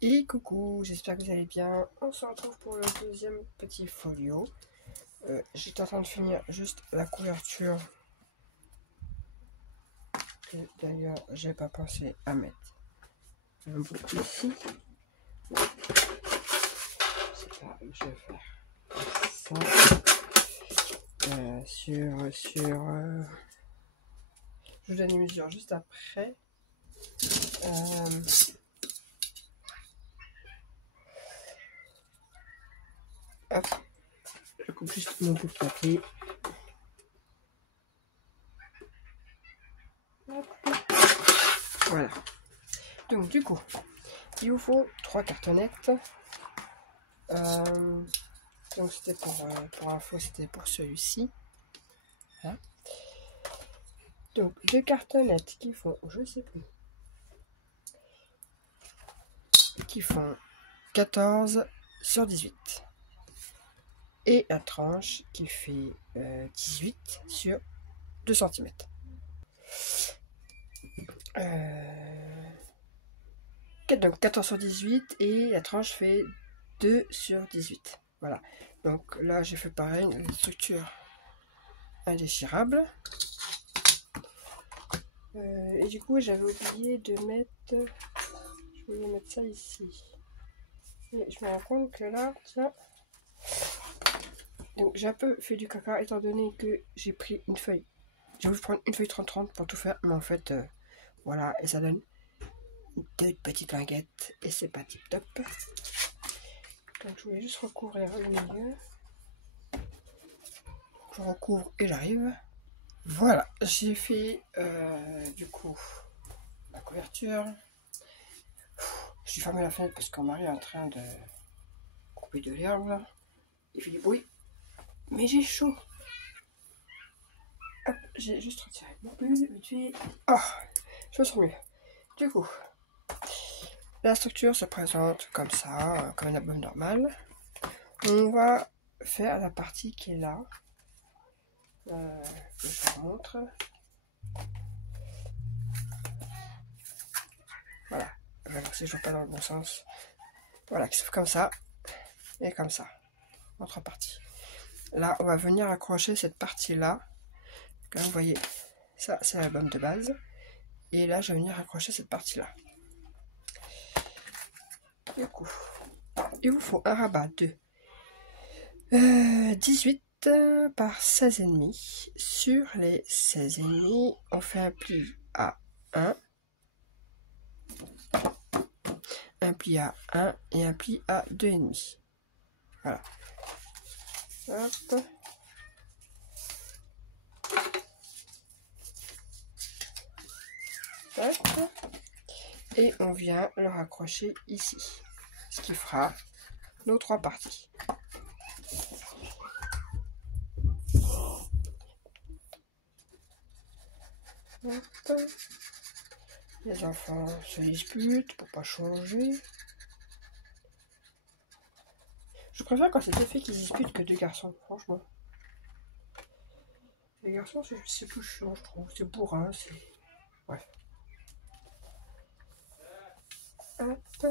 Et coucou, j'espère que vous allez bien. On se retrouve pour le deuxième petit folio. J'étais en train de finir juste la couverture. Que d'ailleurs, j'ai pas pensé à mettre un bout ici. C'est pas, je vais faire ça. Je vous donne les mesures juste après. Hop, je coupe juste mon bout de papier. Hop. Voilà. Donc du coup, il vous faut 3 cartonnettes. Donc c'était pour info, c'était pour celui-ci. Hein, donc 2 cartonnettes qui font, je sais plus, qui font 14 sur 18. Et la tranche qui fait 18 sur 2 cm. Donc 14 sur 18 et la tranche fait 2 sur 18. Voilà. Donc là j'ai fait pareil, une structure indéchirable. Et du coup j'avais oublié de mettre, je voulais mettre ça ici. Et je me rends compte que là, tiens, donc j'ai un peu fait du caca étant donné que j'ai pris une feuille. J'ai voulu prendre une feuille 30-30 pour tout faire, mais en fait, voilà, et ça donne 2 petites linguettes et c'est pas tip top. Donc je voulais juste recouvrir le milieu. Je recouvre et j'arrive. Voilà, j'ai fait du coup la couverture. Je suis fermé la fenêtre parce qu'on mari est en train de couper de l'herbe. Il fait du bruit, mais j'ai chaud. Hop, j'ai juste retiré mon pull, vite fait. Oh, je me sens mieux. Du coup, la structure se présente comme ça, comme un album normal. On va faire la partie qui est là, que je vous montre. Voilà, je vais voir si je ne vais pas dans le bon sens. Voilà, qui se fait comme ça et comme ça, en 3 parties. Là, on va venir accrocher cette partie-là. Comme vous voyez, ça c'est l'album de base. Et là, je vais venir accrocher cette partie-là. Du coup, il vous faut un rabat de 18 par 16,5. Sur les 16,5, on fait un pli à 1, un pli à 1 et un pli à 2,5. Voilà. Hop. Hop. Et on vient le raccrocher ici. Ce qui fera nos 3 parties. Hop. Les enfants se disputent pour pas changer. Je préfère quand c'est deux filles qui se disputent que 2 garçons, franchement. Les garçons, c'est plus chiant, je trouve. C'est bourrin, c'est... Bref. Hop.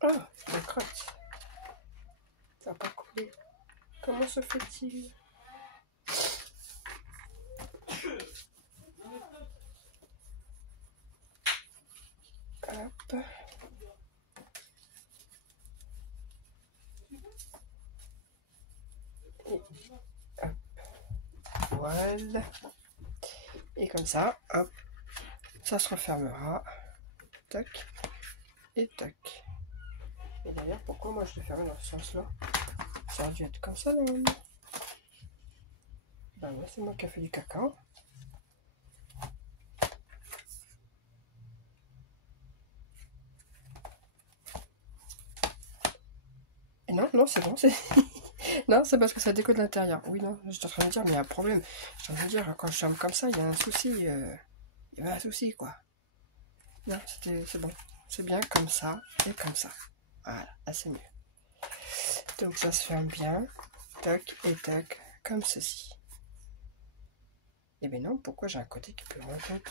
Ah, la crotte. Ça n'a pas coulé. Comment se fait-il? Hop. Et hop. Voilà. Et comme ça, hop. Ça se refermera. Tac. Et tac. Et d'ailleurs, pourquoi moi je l'ai fermé dans ce sens-là? Ça aurait dû être comme ça, normalement. Ben ouais, c'est moi qui ai fait du caca. Et non, non, c'est bon, c'est... Non, c'est parce que ça déco de l'intérieur. Oui, non, j'étais en train de dire, mais il y a un problème. J'étais en train de dire, quand je ferme comme ça, il y a un souci. Il y avait un souci, quoi. Non, c'est bon. C'est bien comme ça et comme ça. Voilà, là c'est mieux. Donc ça se ferme bien. Tac et tac, comme ceci. Et bien non, pourquoi j'ai un côté qui peut remonter?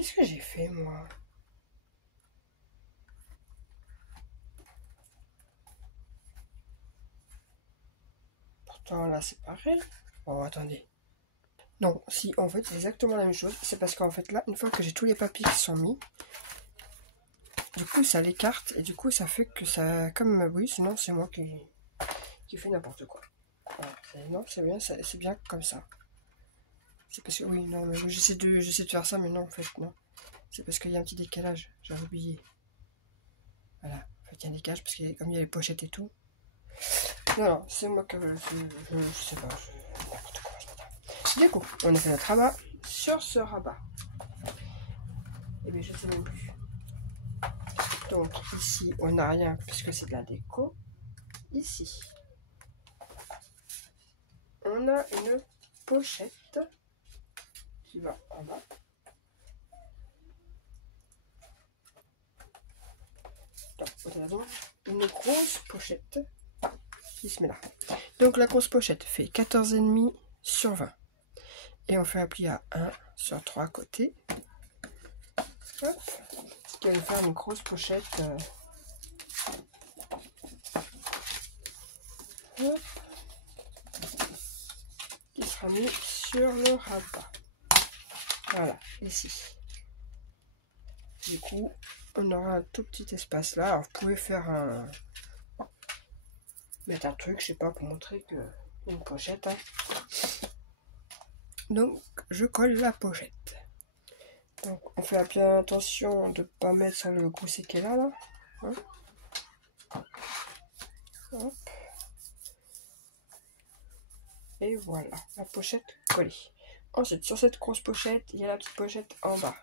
qu'est-ce que j'ai fait, moi? Pourtant, là, c'est pareil. Oh, attendez. Non, si, en fait, c'est exactement la même chose. C'est parce qu'en fait, là, une fois que j'ai tous les papiers qui sont mis, du coup, ça l'écarte. Et du coup, ça fait que ça... Comme, oui, sinon, c'est moi qui fais n'importe quoi. Voilà, non, c'est bien comme ça. C'est parce que, oui, non, mais j'essaie de faire ça, mais non, en fait, non. C'est parce qu'il y a un petit décalage, j'avais oublié. Voilà, en fait, il y a un décalage parce que comme il y a les pochettes et tout. Non, non, c'est moi que je sais pas, n'importe quoi ce matin. Du coup, on a fait notre rabat. Sur ce rabat, eh bien, je sais même plus. Donc, ici, on n'a rien puisque c'est de la déco. Ici, on a une pochette qui va en bas. Donc, une grosse pochette qui se met là. Donc la grosse pochette fait 14,5 sur 20. Et on fait un pli à 1 sur 3 côtés. Hop. Ce qui va nous faire une grosse pochette. Hop, qui sera mis sur le rabat. Voilà, ici. Du coup, on aura un tout petit espace là. Alors vous pouvez faire un... mettre un truc, je sais pas, pour montrer que une pochette. Hein. Donc, je colle la pochette. Donc, on fait bien attention de ne pas mettre sur le gousset qui est là. Hein. Hop. Et voilà, la pochette collée. Ensuite, sur cette grosse pochette, il y a la petite pochette en bas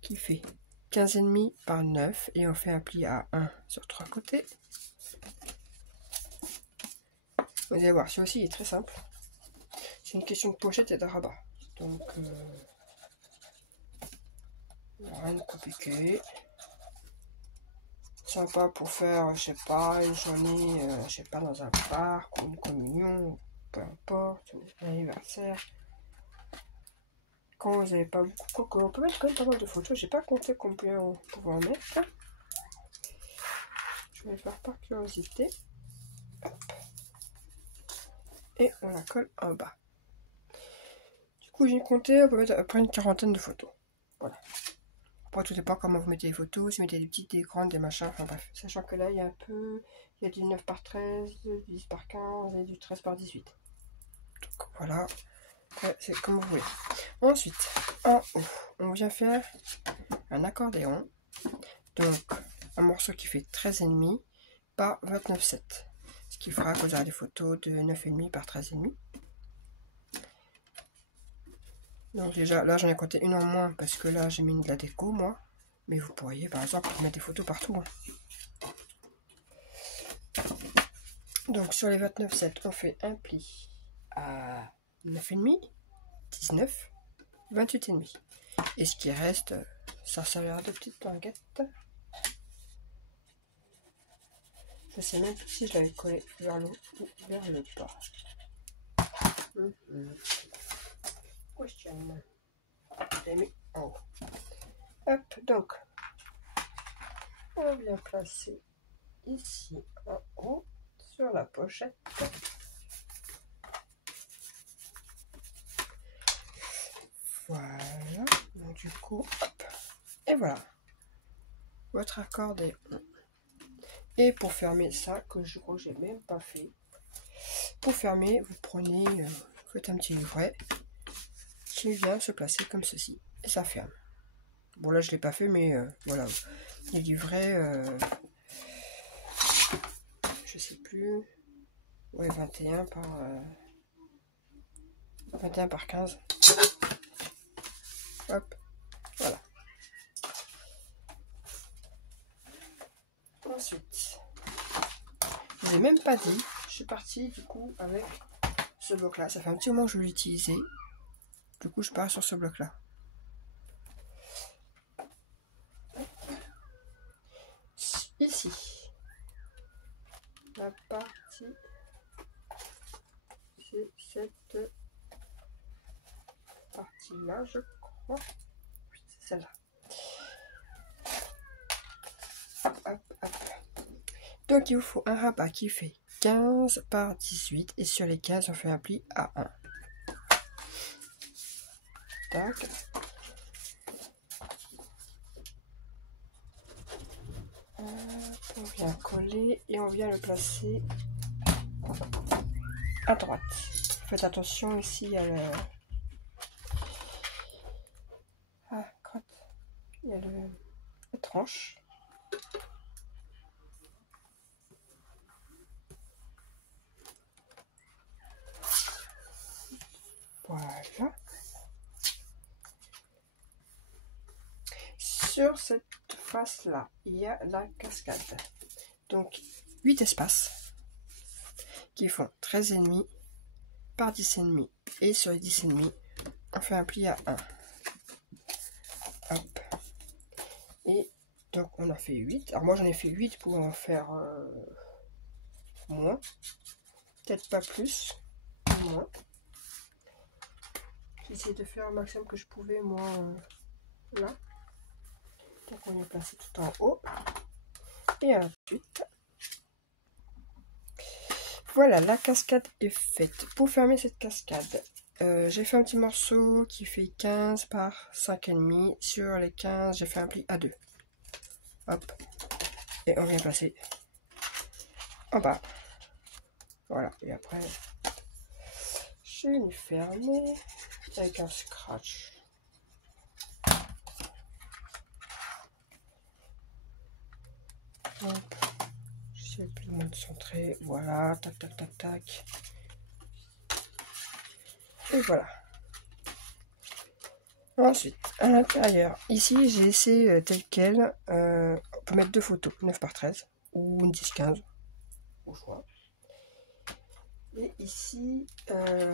qui fait 15,5 par 9 et on fait un pli à 1 sur 3 côtés. Vous allez voir, celui-ci il est très simple. C'est une question de pochette et de rabat. Donc, rien de compliqué. Sympa pour faire, je sais pas, une journée, je sais pas, dans un parc ou une communion, peu importe, un anniversaire. Quand vous n'avez pas beaucoup, on peut mettre quand même pas mal de photos. J'ai pas compté combien on pouvait en mettre. Je vais le faire par curiosité. Hop. Et on la colle en bas. Du coup, j'ai compté, on peut mettre à peu près une quarantaine de photos. Voilà. Après, tout dépend comment vous mettez les photos, si vous mettez des petites, des grandes, des machins, enfin bref. Sachant que là, il y a un peu, il y a du 9 par 13, du 10 par 15 et du 13 par 18. Donc voilà, c'est comme vous voulez. Ensuite, en haut, on vient faire un accordéon. Donc, un morceau qui fait 13,5 par 29,7. Ce qui fera que vous aurez des photos de 9,5 par 13,5. Donc déjà, là j'en ai compté une en moins parce que là j'ai mis de la déco moi. Mais vous pourriez par exemple mettre des photos partout. Hein. Donc sur les 29,7, on fait un pli à 9,5, 19, 28,5. Et ce qui reste, ça servira de petite languette. Je sais même plus si je l'avais collé vers le haut ou vers le bas. Question. Je l'ai mis en haut. Hop, donc, on vient placer ici en haut sur la pochette. Voilà. Donc du coup, hop. Et voilà. Votre accordéon. Et pour fermer ça, que je crois que j'ai même pas fait. Pour fermer, vous prenez, vous faites un petit livret qui vient se placer comme ceci. Et ça ferme. Bon là je l'ai pas fait, mais voilà. Les livrets, je sais plus. Ouais, 21 par 15. Hop, voilà. Ensuite, je vous ai même pas dit, je suis partie du coup avec ce bloc là. Ça fait un petit moment que je l'ai utilisé. Du coup, je pars sur ce bloc là. Ici, la partie, c'est cette partie là, je crois. Oui, c'est celle-là. Hop, hop, hop. Donc il vous faut un rabat qui fait 15 par 18 et sur les 15 on fait un pli à 1. Tac. On vient coller et on vient le placer à droite. Faites attention ici à la tranche. Voilà. Sur cette face là, il y a la cascade. Donc 8 espaces qui font 13,5 par 10,5 et sur les 10,5 on fait un pli à 1. Hop. Et donc on a fait 8. Alors moi j'en ai fait 8 pour en faire moins. Peut-être pas plus, moins. J'ai essayé de faire le maximum que je pouvais moi là. Donc on est placé tout en haut. Et ensuite, voilà, la cascade est faite. Pour fermer cette cascade, j'ai fait un petit morceau qui fait 15 par 5,5. Sur les 15, j'ai fait un pli à 2. Hop. Et on vient placer en bas. Voilà. Et après, je vais lui fermer avec un scratch. Hop. J'essaie plus ou moins de centrer. Voilà. Tac, tac, tac, tac. Et voilà. Ensuite, à l'intérieur, ici j'ai laissé tel quel. On peut mettre 2 photos, 9 par 13 ou une 10-15 au choix. Et ici,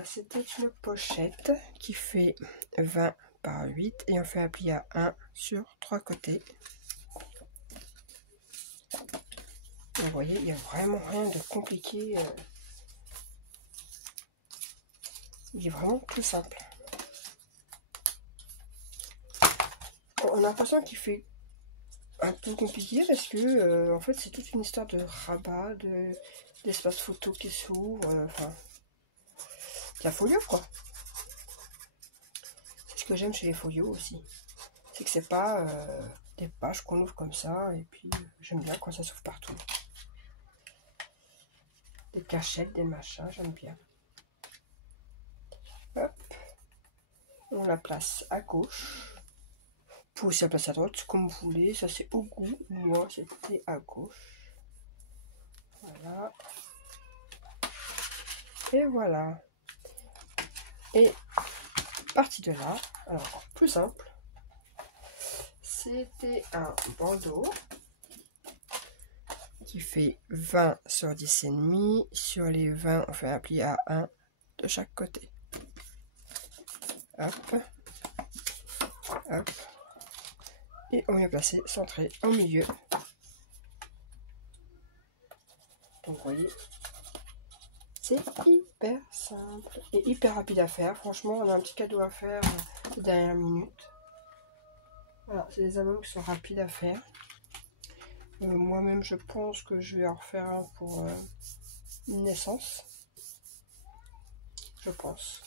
c'était une pochette qui fait 20 par 8 et on fait un pli à 1 sur 3 côtés. Et vous voyez, il n'y a vraiment rien de compliqué. Il est vraiment tout simple. On a l'impression qu'il fait un peu compliqué parce que en fait c'est toute une histoire de rabat, d'espace photo qui s'ouvre, enfin la folio quoi. C'est ce que j'aime chez les folios aussi, c'est que c'est pas des pages qu'on ouvre comme ça et puis j'aime bien quand ça s'ouvre partout. Des cachettes, des machins, j'aime bien. Hop, on la place à gauche. Vous pouvez aussi la placer à droite comme vous voulez, ça c'est au goût. Moi c'était à gauche. Voilà. Et voilà. Et partie de là, alors plus simple, c'était un bandeau qui fait 20 sur 10,5. Sur les 20, on fait un pli à 1 de chaque côté. Hop. Hop. Et on vient placer centré au milieu. Donc vous voyez, c'est hyper simple et hyper rapide à faire. Franchement, on a un petit cadeau à faire de dernière minute. Voilà, c'est des albums qui sont rapides à faire. Moi-même, je pense que je vais en refaire un pour une naissance. Je pense.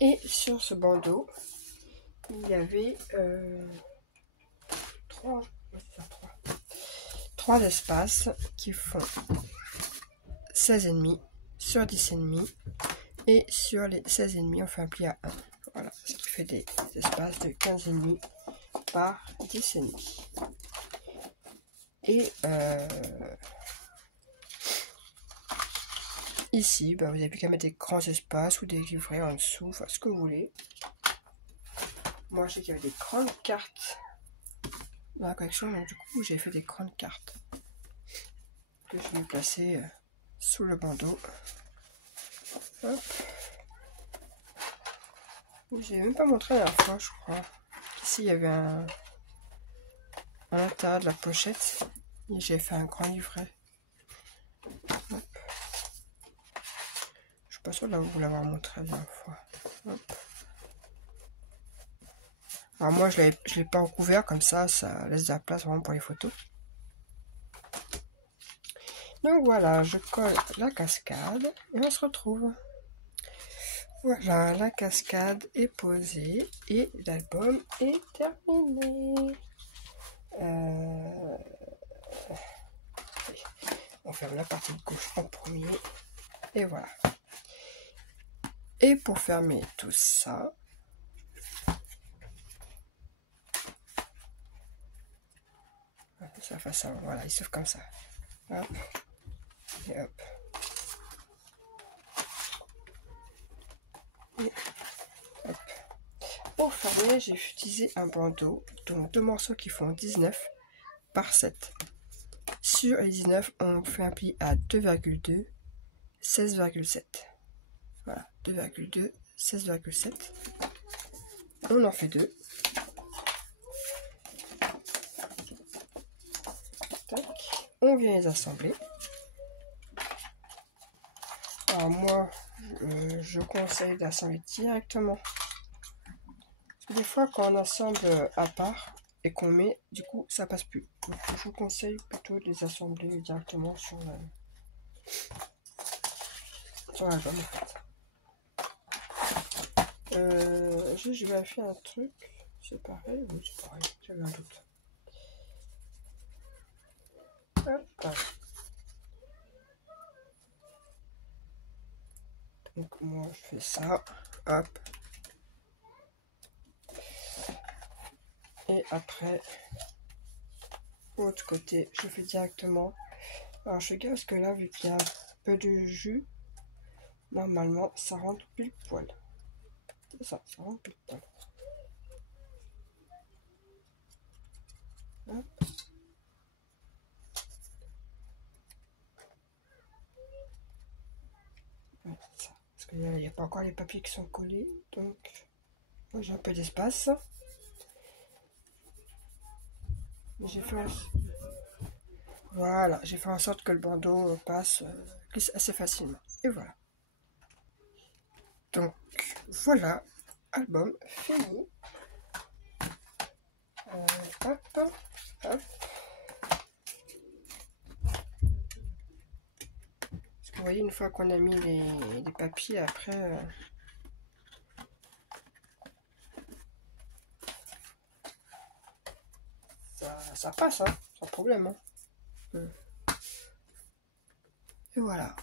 Et sur ce bandeau, il y avait 3 espaces qui font 16,5 sur 10,5 et sur les 16,5 on fait un pli à 1. Voilà, ce qui fait des espaces de 15,5 par 10,5. Et ici, bah, vous n'avez plus qu'à mettre des grands espaces ou des livrets en dessous, enfin ce que vous voulez. Moi, je sais qu'il y avait des grandes cartes dans la collection, donc du coup, j'ai fait des grandes cartes que je vais placer sous le bandeau. Hop. J'ai même pas montré la dernière fois, je crois. Ici, il y avait à l'intérieur de la pochette, et j'ai fait un grand livret. Hop. sûr de vous l'avoir montré la dernière fois. Hop. Alors moi je l'ai pas recouvert, comme ça laisse de la place vraiment pour les photos. Donc voilà, je colle la cascade et on se retrouve. Voilà, la cascade est posée et l'album est terminé. On ferme la partie de gauche en premier. Et voilà. Et pour fermer tout ça, ça fait ça, voilà, il s'ouvre comme ça. Hop. Et hop. Et hop. Pour fermer, j'ai utilisé un bandeau, donc 2 morceaux qui font 19 par 7. Sur les 19, on fait un pli à 2,2, 16,7. Voilà, 2,2, 16,7. On en fait 2. Tac. On vient les assembler. Alors moi, je conseille d'assembler directement. Parce que des fois, quand on assemble à part et qu'on met, du coup, ça passe plus. Donc, je vous conseille plutôt de les assembler directement sur l'album. Je vais faire un truc. C'est pareil? Oui, c'est pareil. J'avais un doute. Hop. Donc moi, je fais ça. Hop. Et après, l'autre côté, je fais directement. Alors, je fais gaffe parce que là, vu qu'il y a un peu de jus, normalement, ça rentre pile poil. C'est ça, ça rentre pile poil. Hop. Ouais, ça. Parce qu'il n'y a pas encore les papiers qui sont collés, donc moi j'ai un peu d'espace. J'ai fait voilà, j'ai fait en sorte que le bandeau glisse assez facilement. Et voilà. Donc voilà, album fini. Hop, hop. Parce que vous voyez, une fois qu'on a mis les papiers, après... ça passe, hein, sans problème. Hein. Et voilà.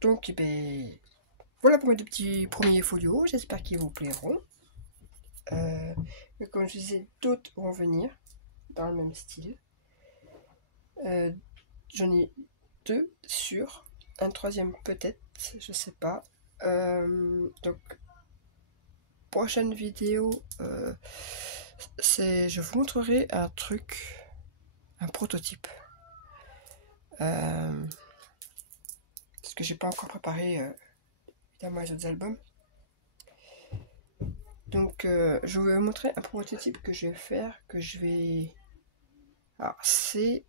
Donc, ben, voilà pour mes 2 petits premiers folios. J'espère qu'ils vous plairont. Comme je disais, d'autres vont venir dans le même style. J'en ai 2 sûrs. Un 3e peut-être, je sais pas. Donc, prochaine vidéo, je vous montrerai un truc, un prototype. Parce que j'ai pas encore préparé évidemment les autres albums. Donc je vais vous montrer un prototype que je vais faire, alors c'est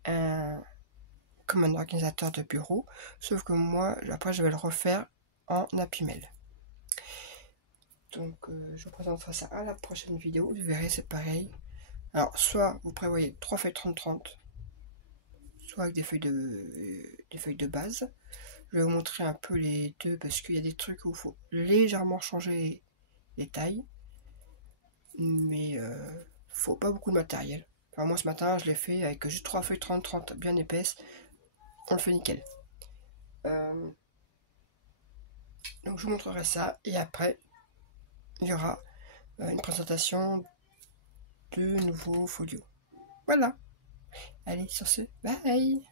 comme un organisateur de bureau, sauf que moi après je vais le refaire en Happy Mail. Donc je vous présenterai ça à la prochaine vidéo. Vous verrez, c'est pareil. Alors soit vous prévoyez 3 feuilles 30-30, soit avec des feuilles de base. Je vais vous montrer un peu les deux parce qu'il y a des trucs où il faut légèrement changer les tailles. Mais faut pas beaucoup de matériel. Enfin, moi ce matin je l'ai fait avec juste 3 feuilles 30-30 bien épaisses. On le fait nickel. Donc je vous montrerai ça et après il y aura une présentation de nouveaux folios. Voilà. Allez, sur ce, bye.